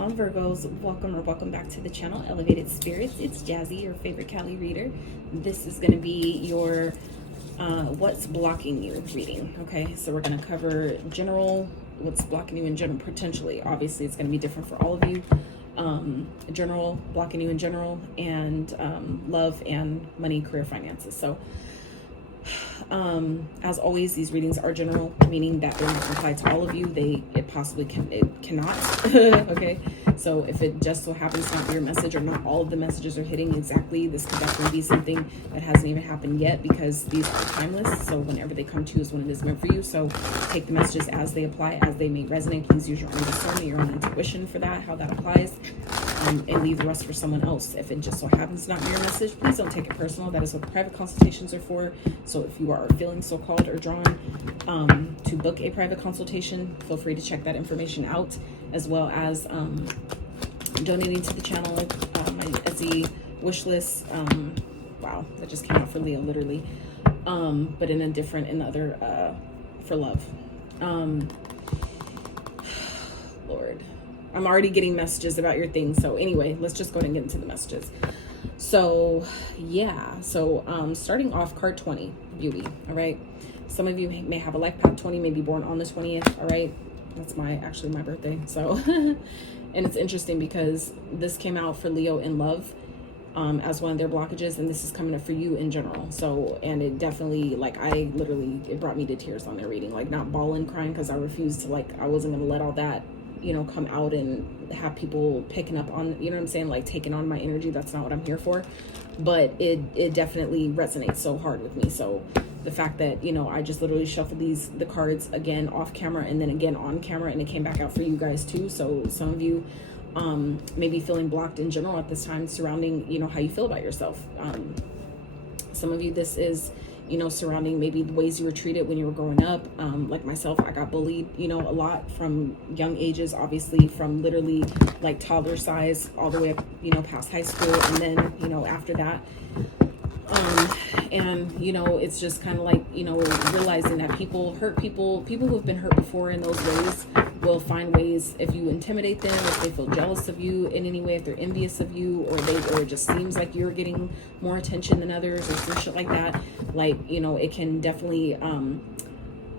all Virgos, welcome or welcome back to the channel, Elevated Spirits. It's Jazzy, your favorite Cali reader. This is going to be your what's blocking you reading. Okay, so we're going to cover general, what's blocking you in general, potentially. Obviously, it's going to be different for all of you. General, blocking you in general, and love and money, career, finances. So as always, these readings are general, meaning that they're not applied to all of you. It cannot. Okay, so if it just so happens not be your message, or not all of the messages are hitting exactly, this could definitely be something that hasn't even happened yet, because these are timeless. So whenever they come to you is when it is meant for you. So take the messages as they apply, as they may resonate. Please use your own discernment, your own intuition for that, how that applies, and leave the rest for someone else. If it just so happens not be your message, please don't take it personal. That is what private consultations are for. So if you are feeling so called or drawn to book a private consultation, feel free to check that information out, as well as donating to the channel, my Etsy wish list. Wow, that just came out for Leo, literally. But in a different, in the other, for love. Lord, I'm already getting messages about your thing. So anyway, let's just go ahead and get into the messages. So yeah, so starting off, card 20, beauty. All right, some of you may have a life path 20, may be born on the 20th. All right, that's actually my birthday. So and it's interesting because this came out for Leo in love as one of their blockages, and this is coming up for you in general. So, and it definitely, like, it brought me to tears on their reading, like not bawling, crying, because I refused to, like, I wasn't gonna let all that, you know, come out and have people picking up on, you know what I'm saying, like taking on my energy. That's not what I'm here for. But it definitely resonates so hard with me. So the fact that, you know, I just literally shuffled the cards again off camera and then again on camera, and it came back out for you guys too. So some of you may be feeling blocked in general at this time surrounding, you know, how you feel about yourself. Some of you, this is, you know, surrounding maybe the ways you were treated when you were growing up. Like myself, I got bullied, you know, a lot from young ages, obviously, from literally like toddler size all the way up, you know, past high school. And then, you know, after that, and, you know, it's just kind of like, you know, realizing that people hurt people who have been hurt before in those ways will find ways, if you intimidate them, if they feel jealous of you in any way, if they're envious of you, or it just seems like you're getting more attention than others, or some shit like that. Like, you know, it can definitely kind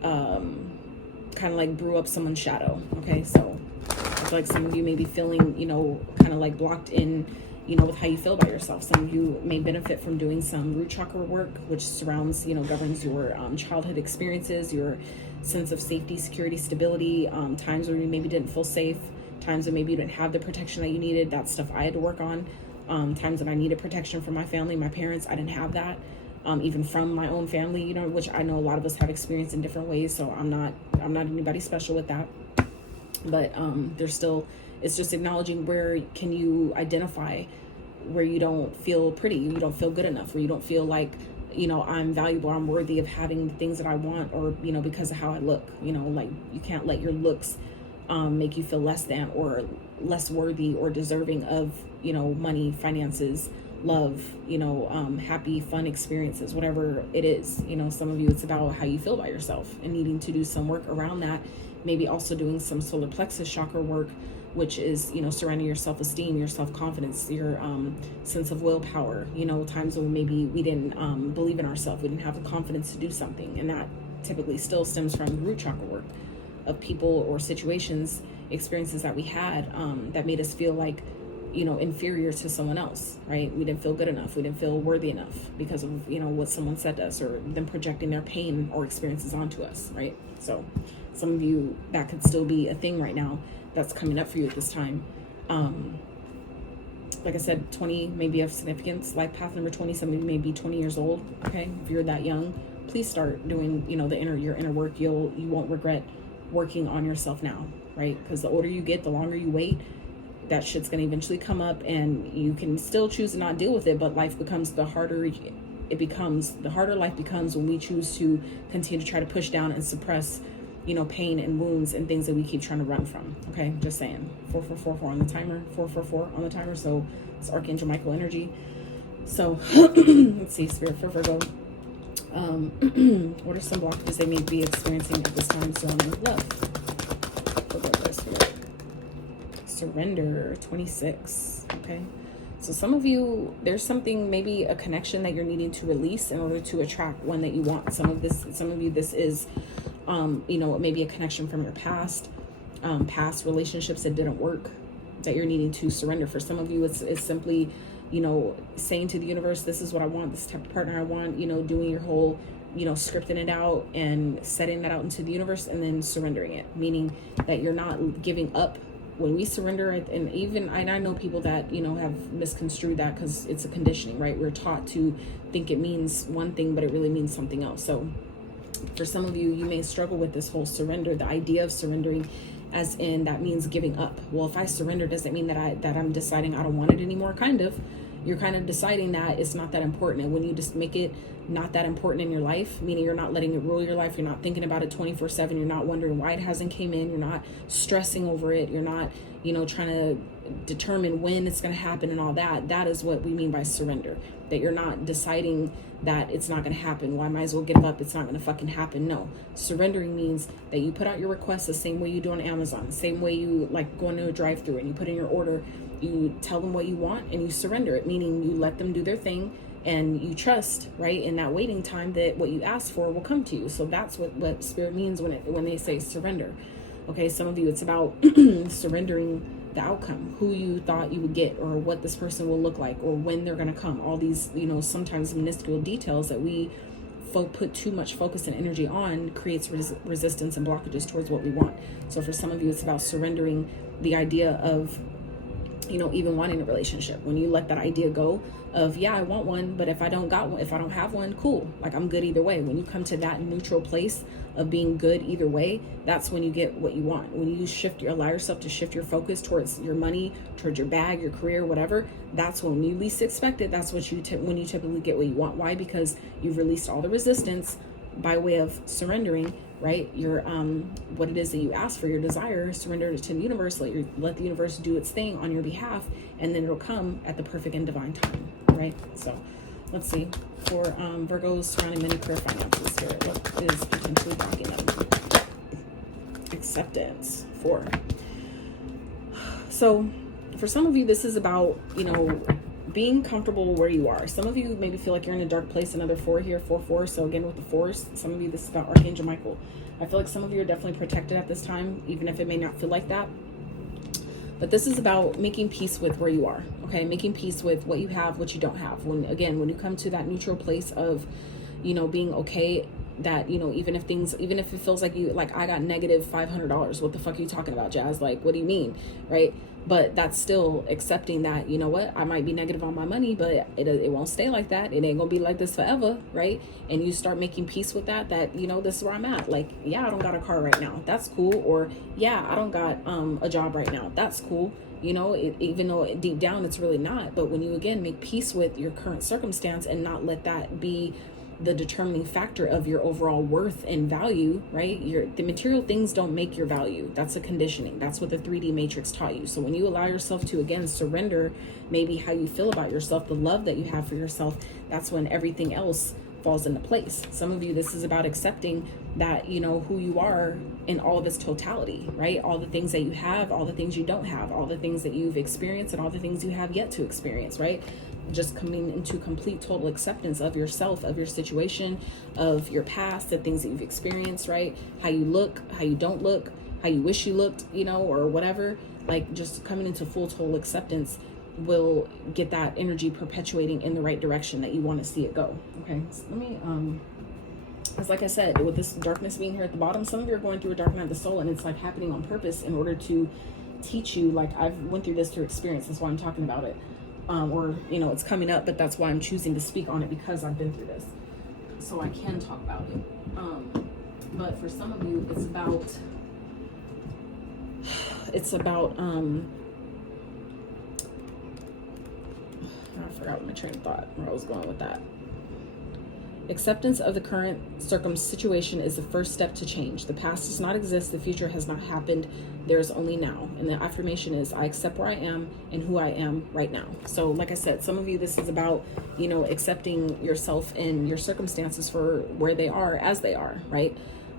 of like brew up someone's shadow. Okay, so I feel like some of you may be feeling, you know, kind of like blocked in, you know, with how you feel about yourself. Some of you may benefit from doing some root chakra work, which surrounds, you know, governs your childhood experiences, your sense of safety, security, stability, times where you maybe didn't feel safe, times when maybe you didn't have the protection that you needed. That's stuff I had to work on. Times that I needed protection from my family, my parents, I didn't have that. Even from my own family, you know, which I know a lot of us have experienced in different ways. So I'm not anybody special with that. But there's still, it's just acknowledging where can you identify where you don't feel pretty, you don't feel good enough, where you don't feel like, you know, I'm valuable, I'm worthy of having the things that I want, or, you know, because of how I look, you know, like you can't let your looks make you feel less than or less worthy or deserving of, you know, money, finances, love, you know, happy, fun experiences, whatever it is. You know, some of you, it's about how you feel about yourself and needing to do some work around that. Maybe also doing some solar plexus chakra work, which is, you know, surrounding your self-esteem, your self-confidence, your sense of willpower. You know, times when maybe we didn't believe in ourselves, we didn't have the confidence to do something, and that typically still stems from the root chakra work of people or situations, experiences that we had that made us feel like, you know, inferior to someone else, right? We didn't feel good enough, we didn't feel worthy enough because of, you know, what someone said to us, or them projecting their pain or experiences onto us, right? So some of you, that could still be a thing right now that's coming up for you at this time. Like I said, 20 may be of significance. Life path number 20, some of you may be 20 years old. Okay, if you're that young, please start doing, you know, your inner work. You won't regret working on yourself now, right? Because the older you get, the longer you wait, that shit's gonna eventually come up, and you can still choose to not deal with it, but life becomes the harder life becomes when we choose to continue to try to push down and suppress, you know, pain and wounds and things that we keep trying to run from. Okay, just saying. 4444 on the timer. 444 on the timer. So it's Archangel Michael energy. So let's see, Spirit for Virgo. What are some blockages they may be experiencing at this time surrounding love? For Virgo, Spirit. surrender, 26. Okay. So some of you, there's something, maybe a connection that you're needing to release in order to attract one that you want. Some of you, this is, you know, maybe a connection from your past, past relationships that didn't work, that you're needing to surrender. For some of you, it's simply, you know, saying to the universe, this is what I want, this type of partner I want, you know, doing your whole, you know, scripting it out and setting that out into the universe and then surrendering it, meaning that you're not giving up. When we surrender, and even I know people that, you know, have misconstrued that because it's a conditioning, right? We're taught to think it means one thing, but it really means something else. So for some of you, you may struggle with this whole surrender, the idea of surrendering, as in that means giving up. Well, if I surrender, does it mean that I'm deciding I don't want it anymore? Kind of. You're kind of deciding that it's not that important. And when you just make it not that important in your life, meaning you're not letting it rule your life, you're not thinking about it 24/7, you're not wondering why it hasn't came in, you're not stressing over it, you're not, you know, trying to determine when it's going to happen and all that. That is what we mean by surrender. That you're not deciding that it's not going to happen. Well, I might as well give up. It's not going to fucking happen. No. Surrendering means that you put out your requests the same way you do on Amazon, the same way you like go into a drive-thru and you put in your order, you tell them what you want and you surrender it, meaning you let them do their thing and you trust, right, in that waiting time that what you asked for will come to you. So that's what spirit means when they say surrender. Okay, some of you, it's about surrendering the outcome, who you thought you would get, or what this person will look like, or when they're going to come. All these, you know, sometimes minuscule details that we put too much focus and energy on creates resistance and blockages towards what we want. So for some of you, it's about surrendering the idea of, you know, even wanting a relationship. When you let that idea go of, yeah, I want one, but if I don't have one, cool. Like, I'm good either way. When you come to that neutral place of being good either way, that's when you get what you want. When you allow yourself to shift your focus towards your money, towards your bag, your career, whatever, that's when you least expect it. That's what when you typically get what you want. Why? Because you've released all the resistance by way of surrendering, right? Your what it is that you ask for, your desire, surrender it to the universe, let the universe do its thing on your behalf, and then it'll come at the perfect and divine time, right? So let's see, for Virgos surrounding money, career, finances here, what is potentially blocking them? Acceptance, 4. So for some of you, this is about, you know, being comfortable where you are. Some of you maybe feel like you're in a dark place. Another 4 here, 4. So again, with the 4s, some of you, this is about Archangel Michael. I feel like some of you are definitely protected at this time, even if it may not feel like that. But this is about making peace with where you are, okay? Making peace with what you have, what you don't have. When you come to that neutral place of, you know, being okay, that, you know, even if it feels like I got negative $500, what the fuck are you talking about, Jazz? Like, what do you mean, right? But that's still accepting that, you know what, I might be negative on my money, but it won't stay like that. It ain't gonna be like this forever, right? And you start making peace with that, you know, this is where I'm at. Like, yeah, I don't got a car right now. That's cool. Or, yeah, I don't got a job right now. That's cool. You know, even though deep down it's really not. But when you, again, make peace with your current circumstance and not let that be the determining factor of your overall worth and value, right? The material things don't make your value. That's a conditioning. That's what the 3D matrix taught you. So when you allow yourself to, again, surrender maybe how you feel about yourself, the love that you have for yourself, that's when everything else falls into place. Some of you, this is about accepting that, you know, who you are in all of its totality, right? All the things that you have, all the things you don't have, all the things that you've experienced, and all the things you have yet to experience, right? Just coming into complete total acceptance of yourself, of your situation, of your past, the things that you've experienced, right? How you look, how you don't look, how you wish you looked, you know, or whatever. Like, just coming into full total acceptance will get that energy perpetuating in the right direction that you want to see it go. Okay, so let me because like I said, with this darkness being here at the bottom, some of you are going through a dark night of the soul, and it's like happening on purpose in order to teach you. Like, I've went through this through experience. That's why I'm talking about it. Or, you know, it's coming up, but that's why I'm choosing to speak on it, because I've been through this, so I can talk about it. But for some of you, it's about I forgot my train of thought, where I was going with that. Acceptance of the current situation is the first step to change. The past does not exist. The future has not happened. There is only now. And the affirmation is, I accept where I am and who I am right now. So like I said, some of you, this is about, you know, accepting yourself and your circumstances for where they are as they are, right?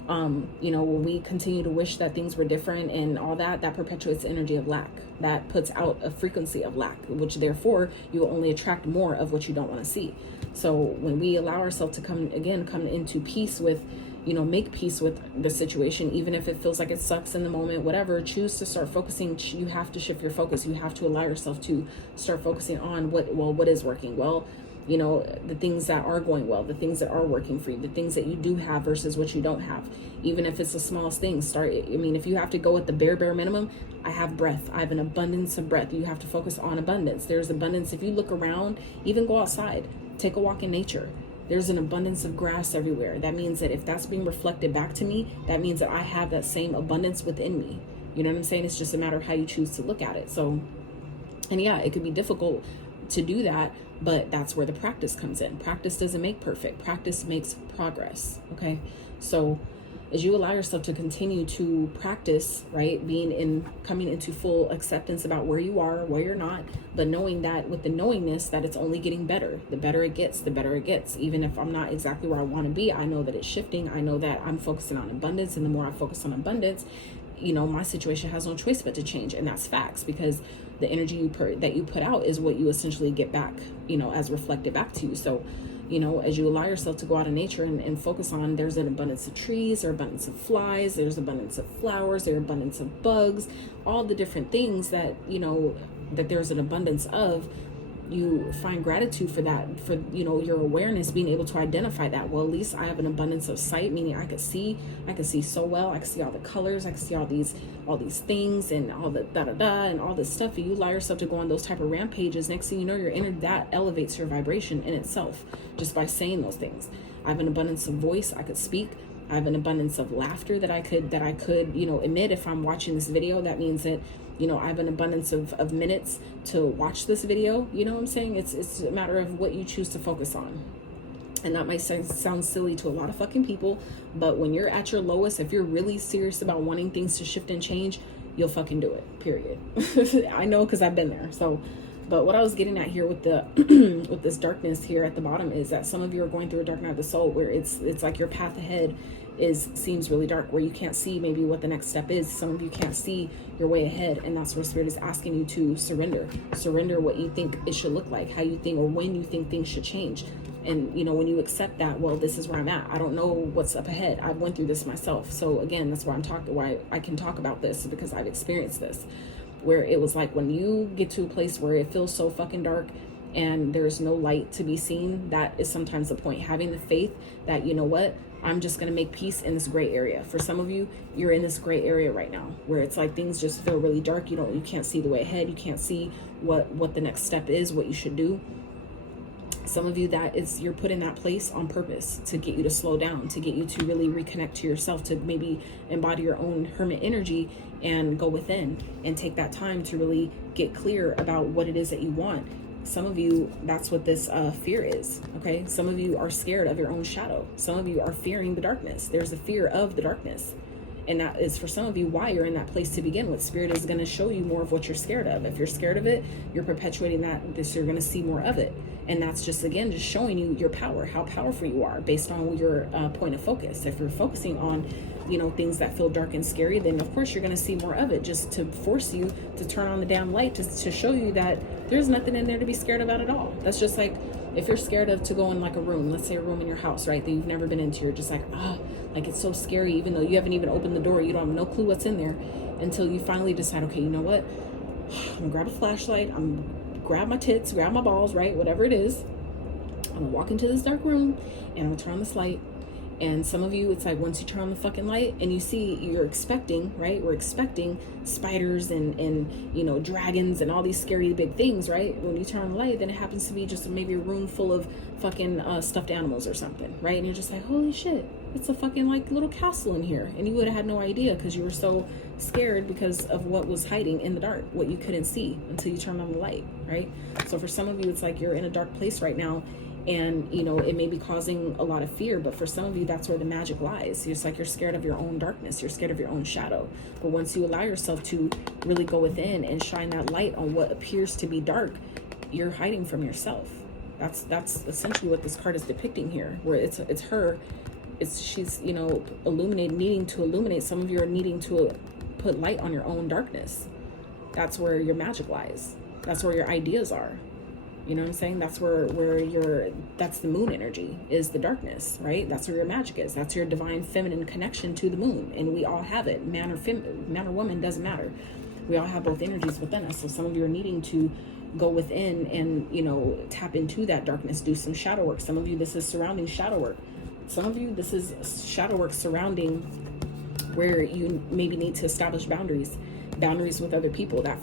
You know, when we continue to wish that things were different and all that, that perpetuates the energy of lack. That puts out a frequency of lack, which therefore you will only attract more of what you don't want to see. So when we allow ourselves to come into peace with, you know, make peace with the situation, even if it feels like it sucks in the moment, whatever, choose to start focusing. You have to shift your focus. You have to allow yourself to start focusing on what is working well. You know, the things that are going well, the things that are working for you, the things that you do have versus what you don't have. Even if it's the smallest thing, if you have to go with the bare minimum, I have breath. I have an abundance of breath. You have to focus on abundance. There's abundance. If you look around, even go outside, take a walk in nature. There's an abundance of grass everywhere. That means that if that's being reflected back to me, that means that I have that same abundance within me. You know what I'm saying? It's just a matter of how you choose to look at it. So, and yeah, it could be difficult to do that, but that's where the practice comes in. Practice doesn't make perfect. Practice makes progress. Okay. So as you allow yourself to continue to practice, right, coming into full acceptance about where you are, where you're not, but knowing that with the knowingness that it's only getting better. The better it gets, the better it gets. Even if I'm not exactly where I want to be, I know that it's shifting. I know that I'm focusing on abundance, and the more I focus on abundance, you know, my situation has no choice but to change. And that's facts, because the energy that you put out is what you essentially get back, you know, as reflected back to you. So, you know, as you allow yourself to go out in nature and focus on, there's an abundance of trees, there's abundance of flies, there's abundance of flowers, there's abundance of bugs, all the different things that, you know, that there's an abundance of. You find gratitude for that, for, you know, your awareness, being able to identify that. Well, at least I have an abundance of sight, meaning I could see so well. I can see all the colors. I can see all these things and all the and all this stuff. And you allow yourself to go on those type of rampages. Next thing you know, that elevates your vibration in itself just by saying those things. I have an abundance of voice. I could speak. I have an abundance of laughter that I could, you know, emit. If I'm watching this video, that means that, you know, I have an abundance of minutes to watch this video. You know what I'm saying? It's a matter of what you choose to focus on. And that might sound silly to a lot of fucking people, but when you're at your lowest, if you're really serious about wanting things to shift and change, you'll fucking do it, period. I know, because I've been there. So, but what I was getting at here with the with this darkness here at the bottom is that some of you are going through a dark night of the soul, where it's like your path ahead seems really dark, where you can't see maybe what the next step is. Some of you can't see your way ahead, and that's where Spirit is asking you to surrender what you think it should look like, how you think, or when you think things should change. And, you know, when you accept that, well, this is where I'm at. I don't know what's up ahead. I went through this myself. So again, that's why why I can talk about this, because I've experienced this, where it was like when you get to a place where it feels so fucking dark and there's no light to be seen, that is sometimes the point. Having the faith that, you know what, I'm just going to make peace in this gray area. For some of you, you're in this gray area right now, where it's like things just feel really dark. You can't see the way ahead. You can't see what the next step is, what you should do. Some of you, you're put in that place on purpose to get you to slow down, to get you to really reconnect to yourself, to maybe embody your own hermit energy and go within and take that time to really get clear about what it is that you want. Some of you, that's what this fear is, okay? Some of you are scared of your own shadow. Some of you are fearing the darkness. There's a fear of the darkness. And that is, for some of you, why you're in that place to begin with. Spirit is going to show you more of what you're scared of. If you're scared of it, you're perpetuating that. You're going to see more of it. And that's just, again, just showing you your power, how powerful you are based on your point of focus. If you're focusing on, you know, things that feel dark and scary, then of course you're going to see more of it, just to force you to turn on the damn light, to show you that there's nothing in there to be scared about at all. That's just like, if you're scared to go in like a room, let's say a room in your house, right, that you've never been into, you're just like, like it's so scary, even though you haven't even opened the door, you don't have no clue what's in there, until you finally decide, okay, you know what, I'm gonna grab a flashlight, I'm gonna grab my tits, grab my balls, right, whatever it is, I'm gonna walk into this dark room and I'm gonna turn on this light. And some of you, it's like once you turn on the fucking light and you see, you're expecting, right? We're expecting spiders and you know, dragons and all these scary big things, right? When you turn on the light, then it happens to be just maybe a room full of fucking stuffed animals or something, right? And you're just like, holy shit, it's a fucking like little castle in here. And you would have had no idea, because you were so scared because of what was hiding in the dark, what you couldn't see until you turned on the light, right? So for some of you, it's like you're in a dark place right now. And, you know, it may be causing a lot of fear, but for some of you, that's where the magic lies. It's like you're scared of your own darkness. You're scared of your own shadow. But once you allow yourself to really go within and shine that light on what appears to be dark, you're hiding from yourself. That's essentially what this card is depicting here, where it's her she's, you know, needing to illuminate. Some of you are needing to put light on your own darkness. That's where your magic lies. That's where your ideas are. You know what I'm saying? That's where that's the moon energy, is the darkness, right? That's where your magic is. That's your divine feminine connection to the moon. And we all have it. Man or woman, doesn't matter. We all have both energies within us. So some of you are needing to go within and, you know, tap into that darkness, do some shadow work. Some of you, this is surrounding shadow work. Some of you, this is shadow work surrounding where you maybe need to establish boundaries with other people. That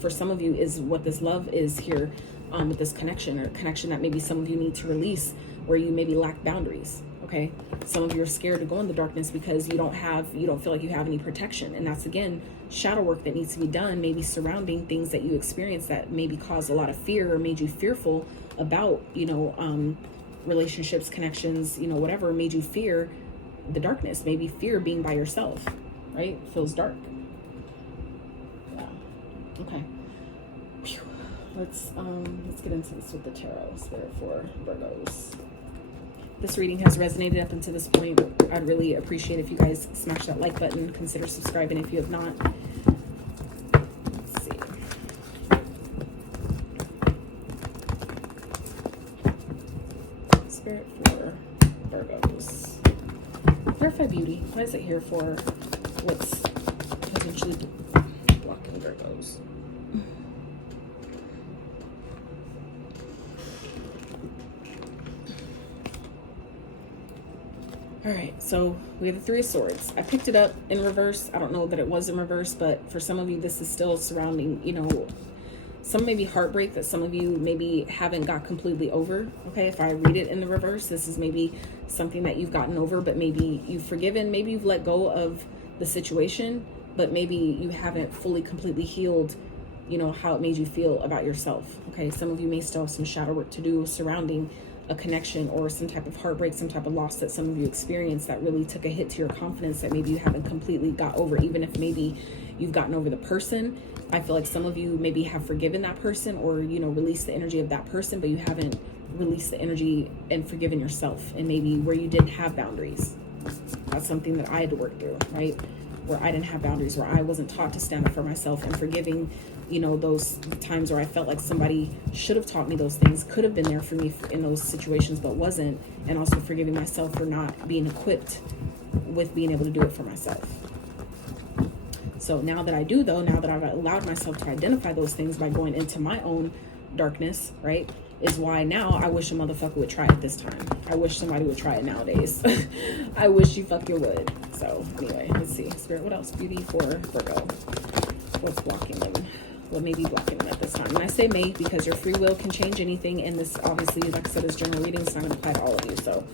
for some of you is what this love is here, with this connection, or connection that maybe some of you need to release, where you maybe lack boundaries. Okay, some of you are scared to go in the darkness because you don't feel like you have any protection. And that's, again, shadow work that needs to be done, maybe surrounding things that you experience that maybe caused a lot of fear or made you fearful about, you know, relationships, connections, you know, whatever made you fear the darkness. Maybe fear being by yourself, right? Feels dark. Yeah. Okay. Whew. Let's get into this with the tarot spirit for Virgos. This reading has resonated up until this point. I'd really appreciate if you guys smash that like button. Consider subscribing if you have not. Let's see. Spirit for Virgos. Clarify beauty. What is it here for? What's potentially blocking Virgos? All right, so we have the Three of Swords. I picked it up in reverse. I don't know that it was in reverse, but for some of you, this is still surrounding, you know, some maybe heartbreak that some of you maybe haven't got completely over. Okay, if I read it in the reverse, this is maybe something that you've gotten over, but maybe you've forgiven, maybe you've let go of the situation, but maybe you haven't fully, completely healed, you know, how it made you feel about yourself. Okay, some of you may still have some shadow work to do surrounding a connection or some type of heartbreak, some type of loss that some of you experienced that really took a hit to your confidence that maybe you haven't completely got over. Even if maybe you've gotten over the person, I feel like some of you maybe have forgiven that person, or, you know, released the energy of that person, but you haven't released the energy and forgiven yourself. And maybe where you didn't have boundaries. That's something that I had to work through, right? Where I didn't have boundaries, where I wasn't taught to stand up for myself, and forgiving, you know, those times where I felt like somebody should have taught me those things, could have been there for me in those situations, but wasn't. And also forgiving myself for not being equipped with being able to do it for myself. So now that I do, though, now that I've allowed myself to identify those things by going into my own darkness, right, is why now I wish a motherfucker would try it this time. I wish somebody would try it nowadays. I wish you fucking would. So anyway, let's see. Spirit, what else? Beauty for Virgo. What's blocking them? What may be blocking them at this time? And I say may because your free will can change anything. And this, obviously, like I said, is general reading. It's not going to apply to all of you. So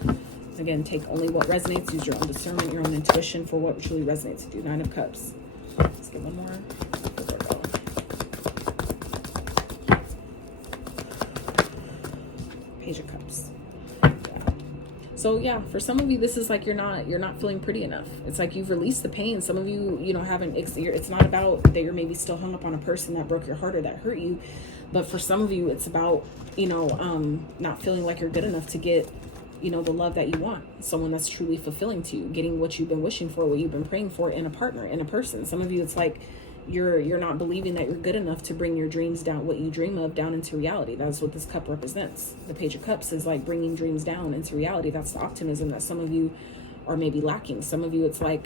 again, take only what resonates. Use your own discernment, your own intuition for what truly resonates with you. Nine of Cups. Let's get one more for Virgo. Page of Cups. So yeah, for some of you, this is like you're not feeling pretty enough. It's like you've released the pain. Some of you, you know, haven't. It's not about that you're maybe still hung up on a person that broke your heart or that hurt you, but for some of you, it's about, you know, not feeling like you're good enough to get, you know, the love that you want, someone that's truly fulfilling to you, getting what you've been wishing for, what you've been praying for in a partner, in a person. Some of you, it's like you're not believing that you're good enough to bring your dreams down, what you dream of, down into reality. That's what this cup represents. The Page of Cups is like bringing dreams down into reality. That's the optimism that some of you are maybe lacking. Some of you, it's like,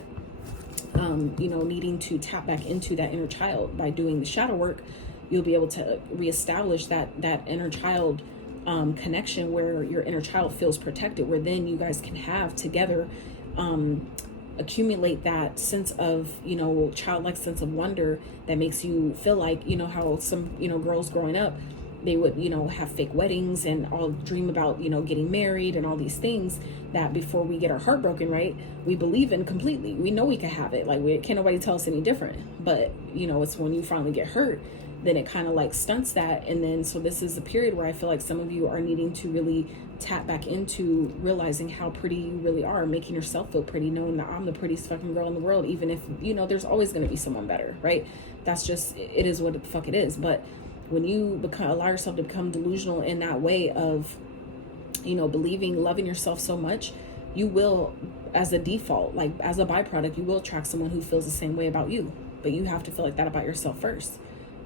you know, needing to tap back into that inner child. By doing the shadow work, you'll be able to reestablish that inner child connection, where your inner child feels protected, where then you guys can have together, accumulate that sense of, you know, childlike sense of wonder that makes you feel like, you know, how some, you know, girls growing up, they would, you know, have fake weddings and all dream about, you know, getting married and all these things that before we get our heart broken, right, we believe in completely. We know we can have it. Like, can't nobody tell us any different. But, you know, it's when you finally get hurt, then it kind of like stunts that. And then, so this is a period where I feel like some of you are needing to really tap back into realizing how pretty you really are, making yourself feel pretty, knowing that I'm the prettiest fucking girl in the world, even if, you know, there's always going to be someone better, right? That's just, it is what the fuck it is. But when you allow yourself to become delusional in that way of, you know, believing, loving yourself so much, you will as a default, like as a byproduct, you will attract someone who feels the same way about you. But you have to feel like that about yourself first,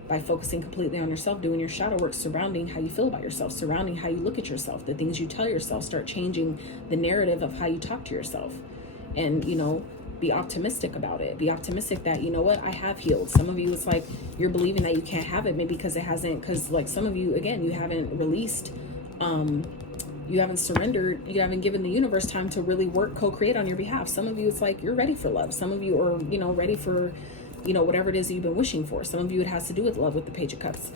by focusing completely on yourself, doing your shadow work, surrounding how you feel about yourself, surrounding how you look at yourself, the things you tell yourself. Start changing the narrative of how you talk to yourself. And, you know, be optimistic about it. Be optimistic that, you know what, I have healed. Some of you, it's like you're believing that you can't have it, maybe because it hasn't, because like some of you, again, you haven't released, you haven't surrendered, you haven't given the universe time to really work, co-create on your behalf. Some of you, it's like you're ready for love. Some of you are, you know, ready for, you know, whatever it is that you've been wishing for. Some of you, it has to do with love with the Page of Cups.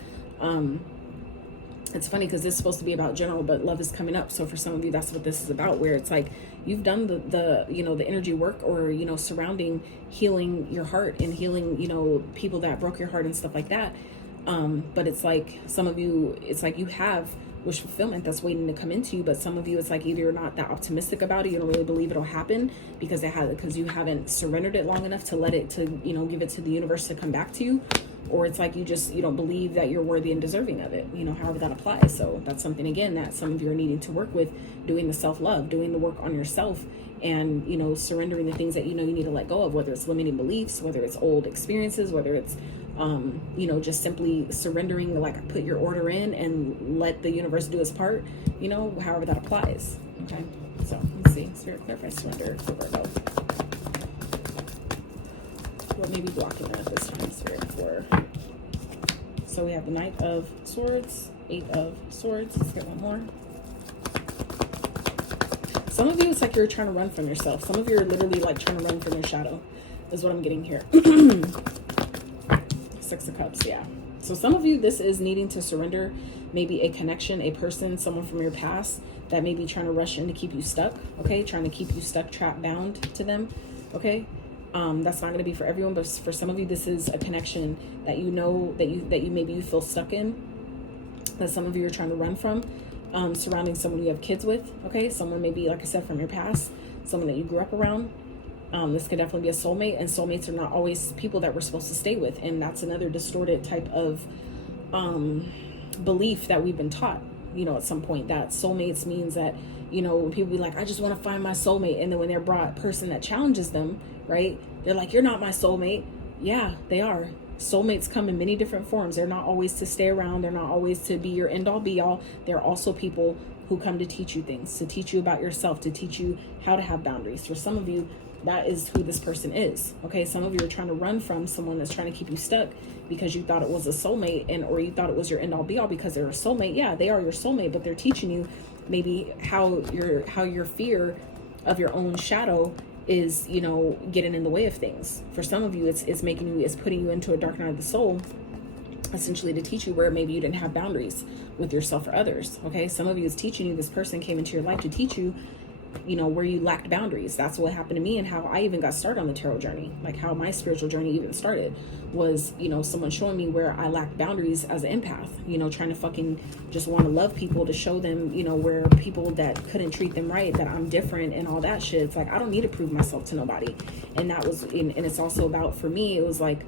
It's funny because this is supposed to be about general, but love is coming up. So for some of you, that's what this is about, where it's like you've done the you know, the energy work, or, you know, surrounding healing your heart and healing, you know, people that broke your heart and stuff like that. But it's like some of you, it's like you have wish fulfillment that's waiting to come into you. But some of you, it's like either you're not that optimistic about it, you don't really believe it'll happen because you haven't surrendered it long enough to let it, to, you know, give it to the universe to come back to you. Or it's like you don't believe that you're worthy and deserving of it, you know, however that applies. So that's something, again, that some of you are needing to work with, doing the self-love, doing the work on yourself, and, you know, surrendering the things that, you know, you need to let go of, whether it's limiting beliefs, whether it's old experiences, whether it's, you know, just simply surrendering, like put your order in and let the universe do its part, you know, however that applies. Okay. So let's see. Spirit, clarify, surrender for Virgo. What may be blocking them at this time, Spirit, for... So we have the Knight of Swords, 8 of Swords. Let's get one more. Some of you, it's like you're trying to run from yourself. Some of you are literally like trying to run from your shadow, is what I'm getting here. 6 of Cups, yeah. So some of you, this is needing to surrender maybe a connection, a person, someone from your past that may be trying to rush in to keep you stuck, okay? Trying to keep you stuck, trapped, bound to them, okay? That's not going to be for everyone, but for some of you, this is a connection that you know that you maybe you feel stuck in, that some of you are trying to run from, surrounding someone you have kids with, okay? Someone maybe, like I said, from your past, someone that you grew up around. This could definitely be a soulmate, and soulmates are not always people that we're supposed to stay with, and that's another distorted type of belief that we've been taught, you know, at some point, that soulmates means that, you know, when people be like, I just want to find my soulmate, and then when they're brought a person that challenges them, right, they're like, you're not my soulmate. Yeah, they are. Soulmates come in many different forms. They're not always to stay around. They're not always to be your end all be all. They're also people who come to teach you things, to teach you about yourself, to teach you how to have boundaries. For some of you, that is who this person is. Okay, some of you are trying to run from someone that's trying to keep you stuck because you thought it was a soulmate, and or you thought it was your end all be all because they're a soulmate. Yeah, they are your soulmate, but they're teaching you maybe how your fear of your own shadow is, you know, getting in the way of things. For some of you, it's putting you into a dark night of the soul, essentially to teach you where maybe you didn't have boundaries with yourself or others. Okay, some of you, is teaching you, this person came into your life to teach you, you know, where you lacked boundaries. That's what happened to me, and how I even got started on the tarot journey. Like how my spiritual journey even started was, you know, someone showing me where I lacked boundaries as an empath, you know, trying to fucking just want to love people, to show them, you know, where people that couldn't treat them right, that I'm different and all that shit. It's like, I don't need to prove myself to nobody. And that was, and it's also about, for me, it was like,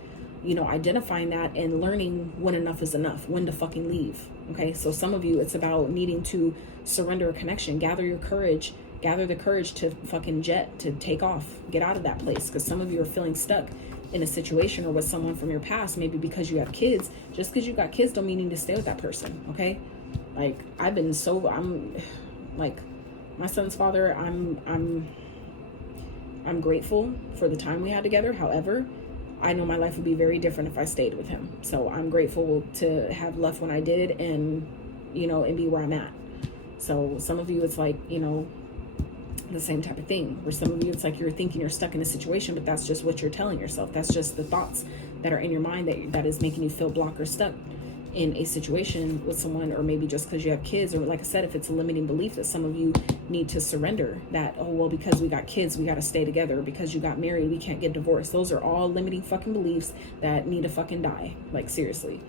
you know, identifying that and learning when enough is enough, when to fucking leave. Okay, so some of you, it's about needing to surrender a connection, gather your courage, gather the courage to fucking jet, to take off, get out of that place. Because some of you are feeling stuck in a situation or with someone from your past, maybe because you have kids. Just because you got kids don't mean you need to stay with that person, okay? Like, I'm like, my son's father, I'm grateful for the time we had together. However, I know my life would be very different if I stayed with him. So I'm grateful to have left when I did, and, you know, and be where I'm at. So some of you, it's like, you know, the same type of thing, where some of you, it's like you're thinking you're stuck in a situation, but that's just what you're telling yourself. That's just the thoughts that are in your mind that is making you feel blocked or stuck in a situation with someone. Or maybe just because you have kids, or like I said, if it's a limiting belief that some of you need to surrender, that, oh, well, because we got kids, we got to stay together, because you got married, we can't get divorced. Those are all limiting fucking beliefs that need to fucking die. Like, seriously.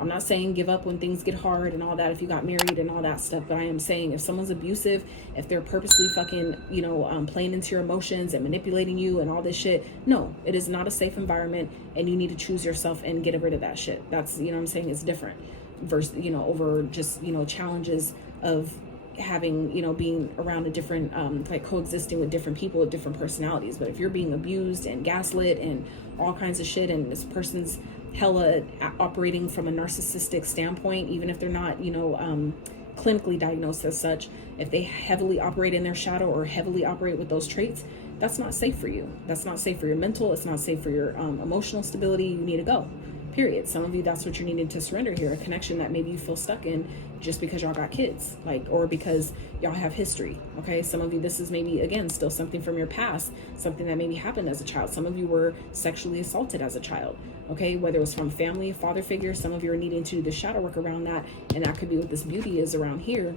I'm not saying give up when things get hard and all that, if you got married and all that stuff, but I am saying if someone's abusive, if they're purposely fucking, you know, playing into your emotions and manipulating you and all this shit, no, it is not a safe environment, and you need to choose yourself and get rid of that shit. That's, you know what I'm saying, it's different versus, you know, over just, you know, challenges of having, you know, being around a different, like coexisting with different people with different personalities. But if you're being abused and gaslit and all kinds of shit, and this person's hella operating from a narcissistic standpoint, even if they're not, you know, clinically diagnosed as such, if they heavily operate in their shadow or heavily operate with those traits, that's not safe for you. That's not safe for your mental. It's not safe for your emotional stability. You need to go, period. Some of you, that's what you're needing to surrender here, a connection that maybe you feel stuck in just because y'all got kids, like, or because y'all have history. Okay, some of you, this is maybe, again, still something from your past, something that maybe happened as a child. Some of you were sexually assaulted as a child. Okay, whether it was from family, father figure, some of you are needing to do the shadow work around that, and that could be what this beauty is around here,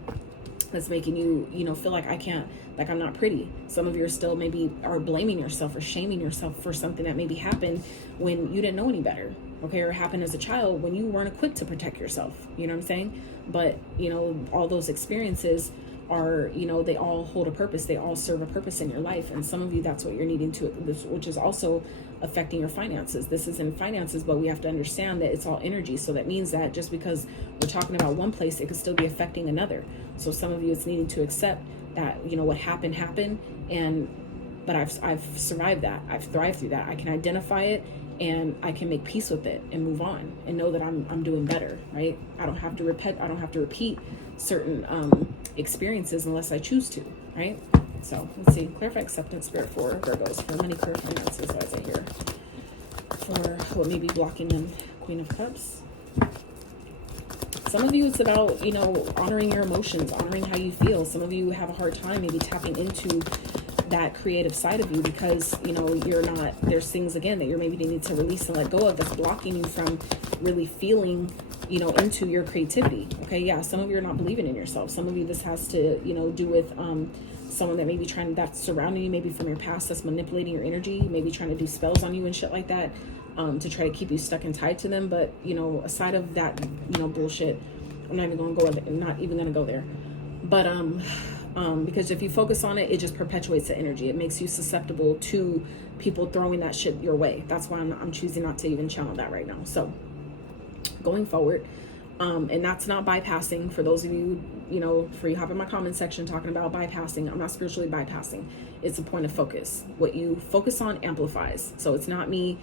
that's making you, you know, feel like I can't, like I'm not pretty. Some of you are still maybe are blaming yourself or shaming yourself for something that maybe happened when you didn't know any better, okay, or happened as a child when you weren't equipped to protect yourself, you know what I'm saying? But, you know, all those experiences are, you know, they all hold a purpose. They all serve a purpose in your life. And some of you, that's what you're needing to, which is also affecting your finances. This isn't finances, but we have to understand that it's all energy. So that means that just because we're talking about one place, it could still be affecting another. So some of you, it's needing to accept that, you know, what happened, but I've survived that. I've thrived through that. I can identify it, and I can make peace with it and move on and know that I'm doing better, right? I don't have to repeat certain experiences unless I choose to, right? So let's see, clarify acceptance, spirit for Virgos, for money, career, finances. Why is it here? For what may be blocking them, Queen of Cups. Some of you, it's about, you know, honoring your emotions, honoring how you feel. Some of you have a hard time maybe tapping into that creative side of you because, you know, you're not, there's things, again, that you're maybe needing to release and let go of that's blocking you from really feeling, you know, into your creativity. Okay, yeah, some of you are not believing in yourself. Some of you, this has to, you know, do with someone that may be that's surrounding you, maybe from your past, that's manipulating your energy, maybe trying to do spells on you and shit like that, to try to keep you stuck and tied to them. But, you know, aside of that, you know, bullshit, I'm not even gonna go there. But because if you focus on it, it just perpetuates the energy. It makes you susceptible to people throwing that shit your way. That's why I'm choosing not to even channel that right now. So going forward, and that's not bypassing. For those of you, you know, for you hop in my comment section talking about bypassing, I'm not spiritually bypassing. It's a point of focus. What you focus on amplifies. So it's not me,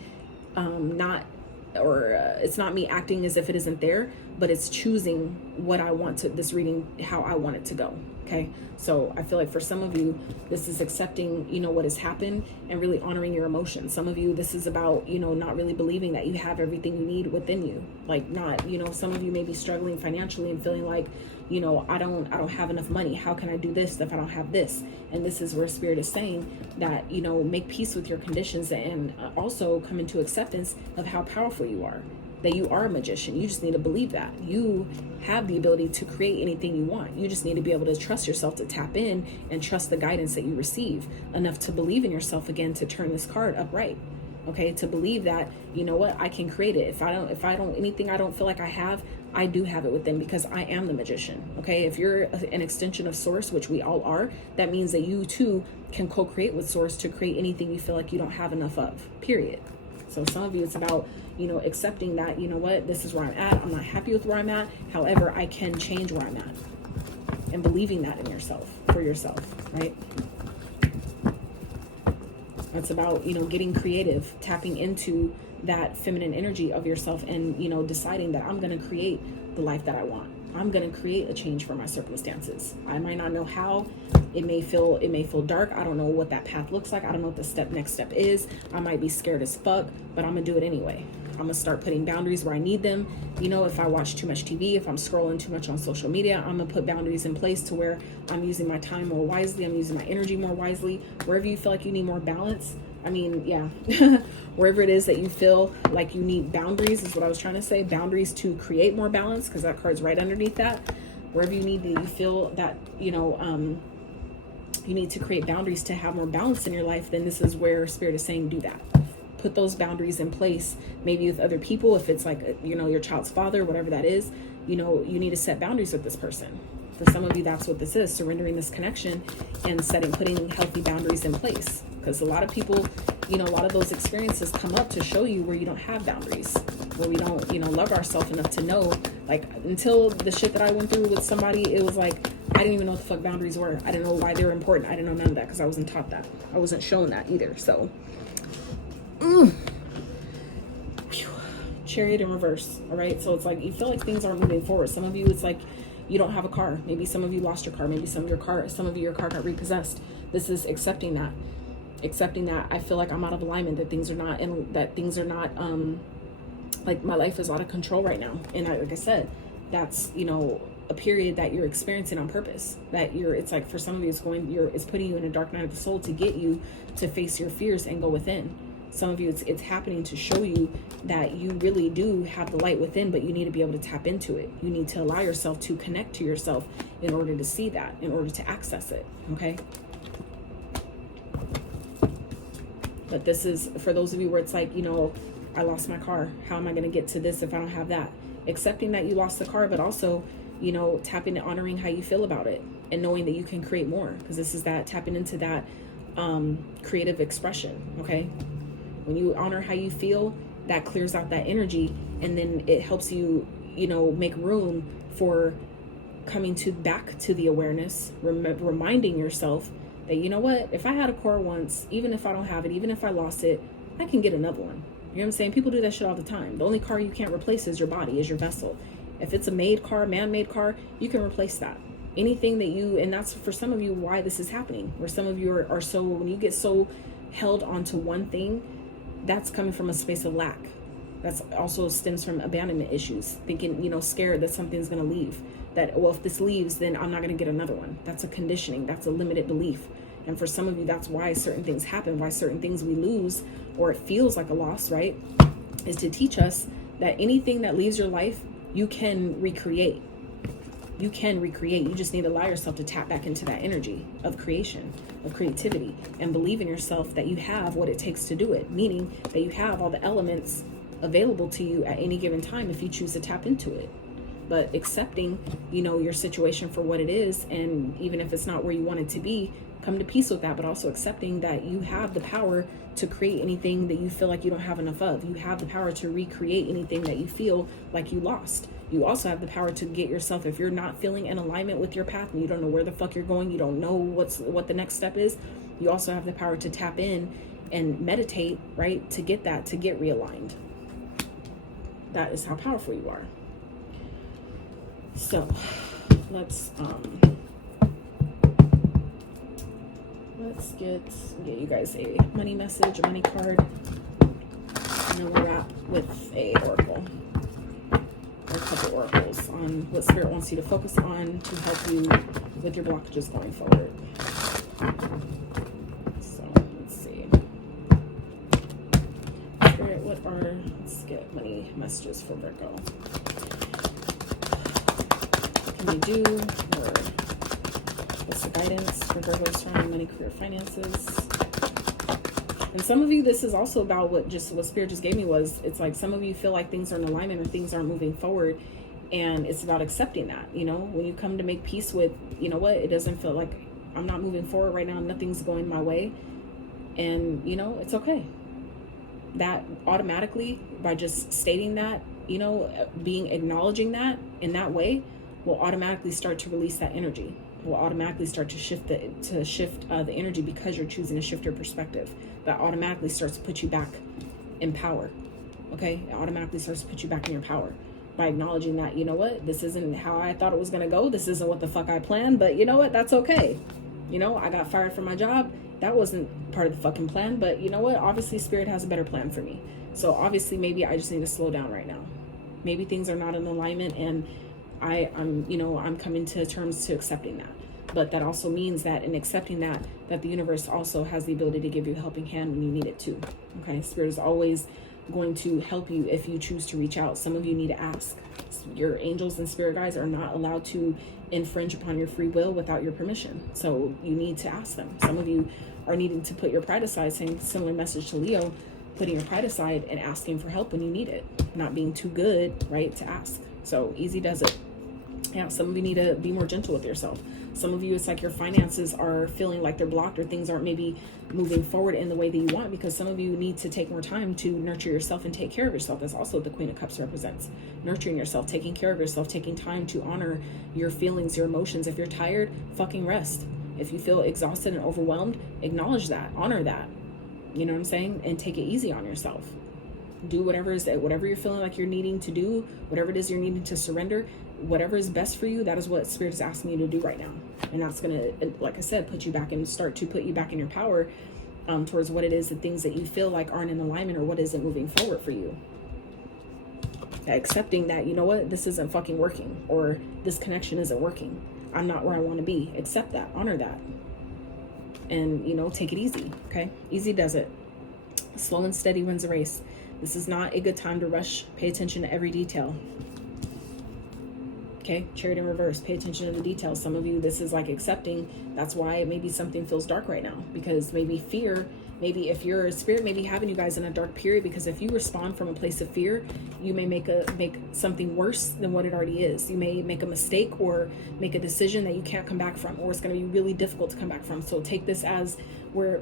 it's not me acting as if it isn't there, but it's choosing what I want to, this reading, how I want it to go. Okay, so I feel like for some of you, this is accepting, you know, what has happened and really honoring your emotions. Some of you, this is about, you know, not really believing that you have everything you need within you. Like, not, you know, some of you may be struggling financially and feeling like, you know, I don't have enough money. How can I do this if I don't have this? And this is where Spirit is saying that, you know, make peace with your conditions and also come into acceptance of how powerful you are. That you are a magician. You just need to believe that. You have the ability to create anything you want. You just need to be able to trust yourself to tap in and trust the guidance that you receive enough to believe in yourself again, to turn this card upright. Okay, to believe that, you know what, I can create it. If I don't, anything I don't feel like I have, I do have it within, because I am the magician. Okay, if you're an extension of Source, which we all are, that means that you too can co-create with Source to create anything you feel like you don't have enough of, period. So some of you, it's about, you know, accepting that, you know what, this is where I'm at. I'm not happy with where I'm at. However, I can change where I'm at. And believing that in yourself, for yourself, right? It's about, you know, getting creative, tapping into that feminine energy of yourself and, you know, deciding that I'm going to create the life that I want. I'm going to create a change for my circumstances. I might not know how. It may feel dark. I don't know what that path looks like. I don't know what the next step is. I might be scared as fuck, but I'm going to do it anyway. I'm going to start putting boundaries where I need them. You know, if I watch too much TV, if I'm scrolling too much on social media, I'm going to put boundaries in place to where I'm using my time more wisely. I'm using my energy more wisely. Wherever you feel like you need more balance, I mean, yeah, wherever it is that you feel like you need boundaries is what I was trying to say. Boundaries to create more balance, because that card's right underneath that. Wherever you need to, you feel that, you know, you need to create boundaries to have more balance in your life, then this is where Spirit is saying do that. Put those boundaries in place, maybe with other people. If it's like, you know, your child's father, whatever that is, you know, you need to set boundaries with this person. For some of you, that's what this is, surrendering this connection and putting healthy boundaries in place. Because a lot of people, you know, a lot of those experiences come up to show you where you don't have boundaries, where we don't, you know, love ourselves enough to know, like, until the shit that I went through with somebody, it was like, I didn't even know what the fuck boundaries were. I didn't know why they were important. I didn't know none of that because I wasn't taught that. I wasn't shown that either. So, Chariot in reverse. All right. So it's like you feel like things aren't moving forward. Some of you, it's like you don't have a car. Maybe some of you lost your car. Maybe some of your car got repossessed. This is accepting that. Accepting that I feel like I'm out of alignment, that things are not, and that things are not, like my life is out of control right now. And like I said, that's, you know, a period that you're experiencing on purpose, that it's like for some of you, it's putting you in a dark night of the soul to get you to face your fears and go within. Some of you, it's happening to show you that you really do have the light within, but you need to be able to tap into it. You need to allow yourself to connect to yourself in order to see that, in order to access it. Okay. But this is for those of you where it's like, you know, I lost my car. How am I going to get to this if I don't have that? Accepting that you lost the car, but also, you know, tapping and honoring how you feel about it and knowing that you can create more, because this is that tapping into that creative expression. Okay. When you honor how you feel, that clears out that energy, and then it helps you, you know, make room for coming back to the awareness, reminding yourself that, you know what, if I had a car once, even if I don't have it, even if I lost it, I can get another one. You know what I'm saying? People do that shit all the time. The only car you can't replace is your body, is your vessel. If it's a made car, man-made car, you can replace that. Anything that and that's for some of you why this is happening, where some of you are so, when you get so held onto one thing, that's coming from a space of lack. That's also stems from abandonment issues, thinking, you know, scared that something's going to leave, that, well, if this leaves, then I'm not going to get another one. That's a conditioning. That's a limited belief. And for some of you, that's why certain things happen, why certain things we lose, or it feels like a loss, right? Is to teach us that anything that leaves your life, you can recreate. You can recreate. You just need to allow yourself to tap back into that energy of creation, of creativity, and believe in yourself that you have what it takes to do it, meaning that you have all the elements available to you at any given time if you choose to tap into it. But accepting, you know, your situation for what it is, and even if it's not where you want it to be, come to peace with that, but also accepting that you have the power to create anything that you feel like you don't have enough of. You have the power to recreate anything that you feel like you lost. You also have the power to get yourself, if you're not feeling in alignment with your path and you don't know where the fuck you're going, you don't know what the next step is, you also have the power to tap in and meditate, right? To get realigned. That is how powerful you are. So let's get you guys a money message, a money card, and then we'll wrap with a oracle, or a couple oracles on what Spirit wants you to focus on to help you with your blockages going forward. So let's see. Spirit, let's get money messages for Virgo. What can they do, or what's the guidance for Virgo surrounding money, career, finances? And some of you, this is also about what Spirit just gave me was, it's like some of you feel like things are in alignment or things aren't moving forward, and it's about accepting that, you know, when you come to make peace with, you know what, it doesn't feel like I'm not moving forward right now, nothing's going my way, and you know, it's okay. That automatically, by just stating that, you know, acknowledging that in that way, will automatically start to release that energy. Will automatically start to shift the energy, because you're choosing to shift your perspective. That automatically starts to put you back in power. Okay, it automatically starts to put you back in your power by acknowledging that, you know what, this isn't how I thought it was gonna go. This isn't what the fuck I planned, but you know what, that's okay. You know, I got fired from my job. That wasn't part of the fucking plan, but you know what, obviously Spirit has a better plan for me. So obviously maybe I just need to slow down right now. Maybe things are not in alignment, and I'm coming to terms to accepting that. But that also means that in accepting that the universe also has the ability to give you a helping hand when you need it too. Okay, Spirit is always going to help you if you choose to reach out. Some of you need to ask. Your angels and spirit guides are not allowed to infringe upon your free will without your permission. So you need to ask them. Some of you are needing to put your pride aside, saying similar message to Leo, putting your pride aside and asking for help when you need it. Not being too good, right, to ask. So easy does it. Yeah, some of you need to be more gentle with yourself. Some of you, it's like your finances are feeling like they're blocked, or things aren't maybe moving forward in the way that you want, because some of you need to take more time to nurture yourself and take care of yourself. That's also what the Queen of Cups represents. Nurturing yourself, taking care of yourself, taking time to honor your feelings, your emotions. If you're tired, fucking rest. If you feel exhausted and overwhelmed, acknowledge that, honor that. You know what I'm saying? And take it easy on yourself. Do whatever you're feeling like you're needing to do, whatever it is you're needing to surrender, whatever is best for you. That is what Spirit is asking you to do right now. And that's going to, like I said, put you back in your power towards what it is, the things that you feel like aren't in alignment, or what isn't moving forward for you. Accepting that, you know what, this isn't fucking working, or this connection isn't working. I'm not where I want to be. Accept that, honor that. And, you know, take it easy, okay? Easy does it. Slow and steady wins the race. This is not a good time to rush. Pay attention to every detail. Okay, Chariot in reverse. Pay attention to the details. Some of you, this is like accepting. That's why maybe something feels dark right now, because maybe fear, maybe if your Spirit may be having you guys in a dark period, because if you respond from a place of fear, you may make something worse than what it already is. You may make a mistake or make a decision that you can't come back from, or it's going to be really difficult to come back from. So take this as where,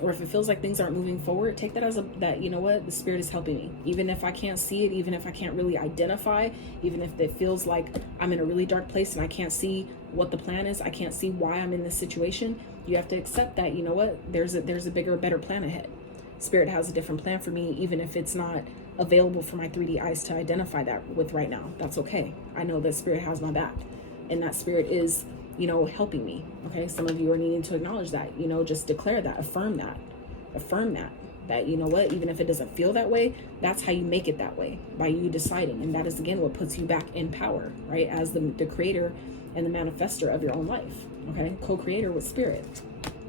or if it feels like things aren't moving forward, take that as that, you know what, the Spirit is helping me. Even if I can't see it, even if I can't really identify, even if it feels like I'm in a really dark place and I can't see what the plan is, I can't see why I'm in this situation, you have to accept that, you know what, there's a bigger, better plan ahead. Spirit has a different plan for me, even if it's not available for my 3D eyes to identify that with right now. That's okay. I know that Spirit has my back, and that Spirit is, you know, helping me. Okay, some of you are needing to acknowledge that, you know, just declare that, affirm that, that, you know what, even if it doesn't feel that way, that's how you make it that way, by you deciding. And that is, again, what puts you back in power, right, as the creator and the manifester of your own life. Okay, co-creator with Spirit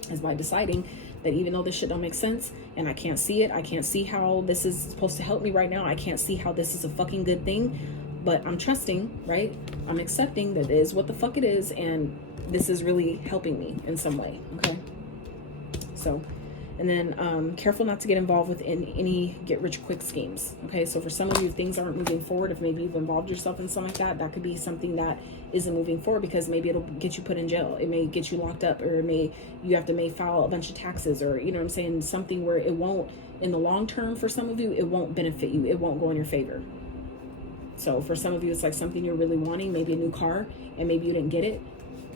is by deciding that even though this shit don't make sense, and I can't see it, I can't see how this is supposed to help me right now, I can't see how this is a fucking good thing, but I'm trusting, right? I'm accepting that it is what the fuck it is, and this is really helping me in some way, okay? So, and then careful not to get involved with any get-rich-quick schemes, okay? So for some of you, if things aren't moving forward, if maybe you've involved yourself in something like that, that could be something that isn't moving forward, because maybe it'll get you put in jail. It may get you locked up, or you may file a bunch of taxes, or, you know what I'm saying, something where it won't, in the long term, for some of you, it won't benefit you. It won't go in your favor. So for some of you, it's like something you're really wanting, maybe a new car, and maybe you didn't get it.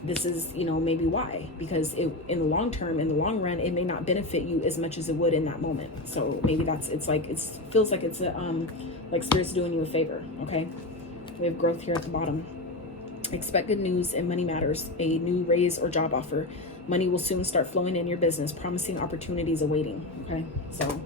This is, you know, maybe why, because in the long term, in the long run, it may not benefit you as much as it would in that moment. So maybe feels like it's like Spirit's doing you a favor. Okay, we have growth here at the bottom. Expect good news in money matters, a new raise or job offer. Money will soon start flowing in your business, promising opportunities awaiting. Okay, so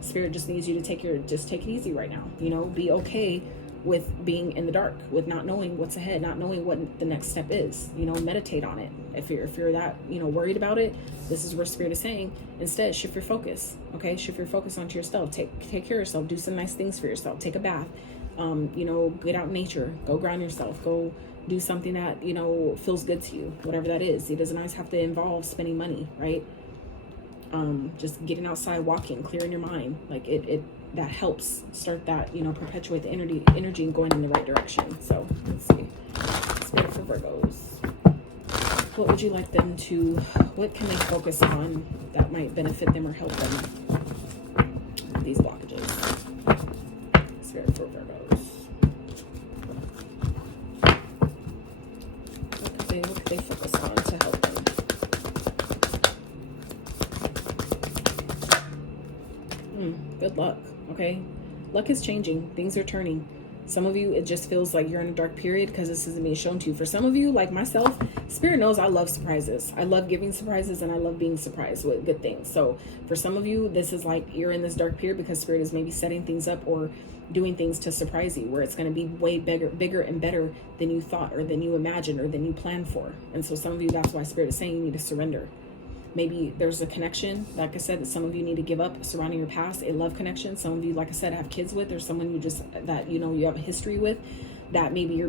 Spirit just needs you to take it easy right now. You know, be okay with being in the dark, with not knowing what's ahead, not knowing what the next step is. You know, meditate on it. If you're that, you know, worried about it, this is where Spirit is saying, instead, shift your focus. Okay, shift your focus onto yourself. Take care of yourself. Do some nice things for yourself. Take a bath. You know, get out in nature. Go ground yourself. Go do something that, you know, feels good to you. Whatever that is. It doesn't always have to involve spending money, right? Just getting outside, walking, clearing your mind. Like it that helps start that, you know, perpetuate the energy and going in the right direction. So let's see. Spirit for Virgos. What would you like them to, what can they focus on that might benefit them or help them? These blockages. Spirit for Virgos. What could they focus on to help them? Good luck. Okay, luck is changing. Things are turning. Some of you, it just feels like you're in a dark period because this isn't being shown to you. For some of you, like myself, Spirit knows I love surprises. I love giving surprises, and I love being surprised with good things. So for some of you, this is like you're in this dark period because Spirit is maybe setting things up or doing things to surprise you, where it's going to be way bigger and better than you thought, or than you imagined, or than you planned for. And so some of you, that's why Spirit is saying you need to surrender. Maybe there's a connection, like I said, that some of you need to give up surrounding your past, a love connection. Some of you, like I said, have kids with, or someone you just, that, you know, you have a history with. that maybe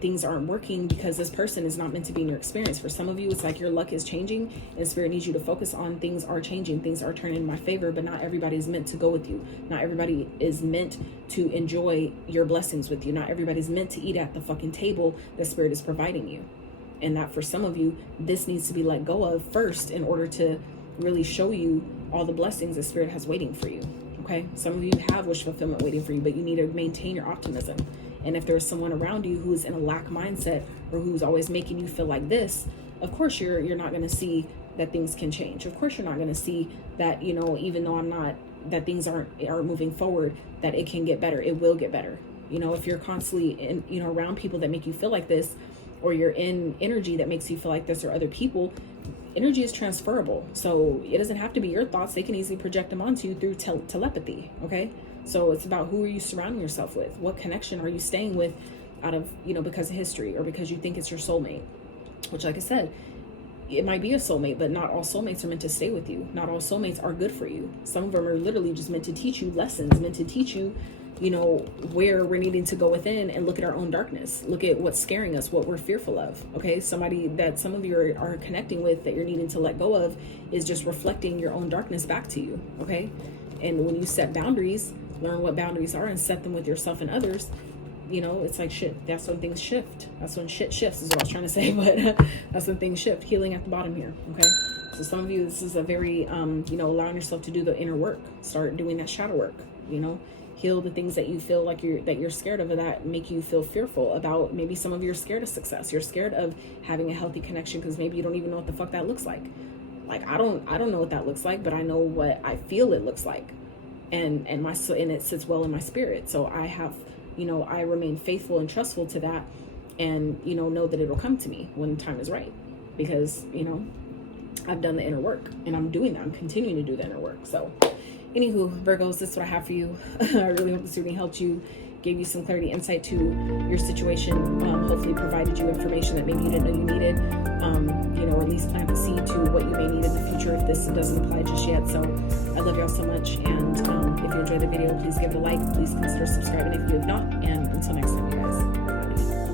things aren't working because this person is not meant to be in your experience. For some of you, it's like your luck is changing and Spirit needs you to focus on things are changing, things are turning in my favor, but not everybody is meant to go with you. Not everybody is meant to enjoy your blessings with you. Not everybody's meant to eat at the fucking table that Spirit is providing you. And that for some of you, this needs to be let go of first in order to really show you all the blessings that Spirit has waiting for you. Okay, some of you have wish fulfillment waiting for you, but you need to maintain your optimism. And if there's someone around you who's in a lack mindset or who's always making you feel like this, of course you're not going to see that things can change. Of course you're not going to see that, you know, even though that things are moving forward, that it can get better. It will get better. You know, if you're constantly around people that make you feel like this, or you're in energy that makes you feel like this, or other people, energy is transferable. So it doesn't have to be your thoughts. They can easily project them onto you through telepathy. Okay. So it's about who are you surrounding yourself with? What connection are you staying with out of, because of history or because you think it's your soulmate? Which, like I said, it might be a soulmate, but not all soulmates are meant to stay with you. Not all soulmates are good for you. Some of them are literally just meant to teach you lessons, meant to teach you, where we're needing to go within and look at our own darkness. Look at what's scaring us, what we're fearful of. Okay. Somebody that some of you are connecting with that you're needing to let go of is just reflecting your own darkness back to you. Okay. And when you set boundaries, learn what boundaries are and set them with yourself and others, it's like shit. That's when things shift. That's when shit shifts is what I was trying to say, but that's when things shift. Healing at the bottom here. Okay. So some of you, this is a very, allowing yourself to do the inner work, start doing that shadow work, heal the things that you feel like you're scared of, that make you feel fearful about. Maybe some of you are scared of success. You're scared of having a healthy connection because maybe you don't even know what the fuck that looks like. Like, I don't know what that looks like, but I know what I feel it looks like. And it sits well in my spirit. So I have, I remain faithful and trustful to that, and, know that it'll come to me when the time is right, because, I've done the inner work and I'm doing that. I'm continuing to do the inner work. So anywho, Virgos, this is what I have for you. I really hope this reading helped you, gave you some clarity, insight to your situation, hopefully provided you information that maybe you didn't know you needed, or at least plant the seed to what you may need in the future if this doesn't apply just yet. So I love y'all so much, and if you enjoyed the video, please give it a like, please consider subscribing if you have not, and until next time, you guys.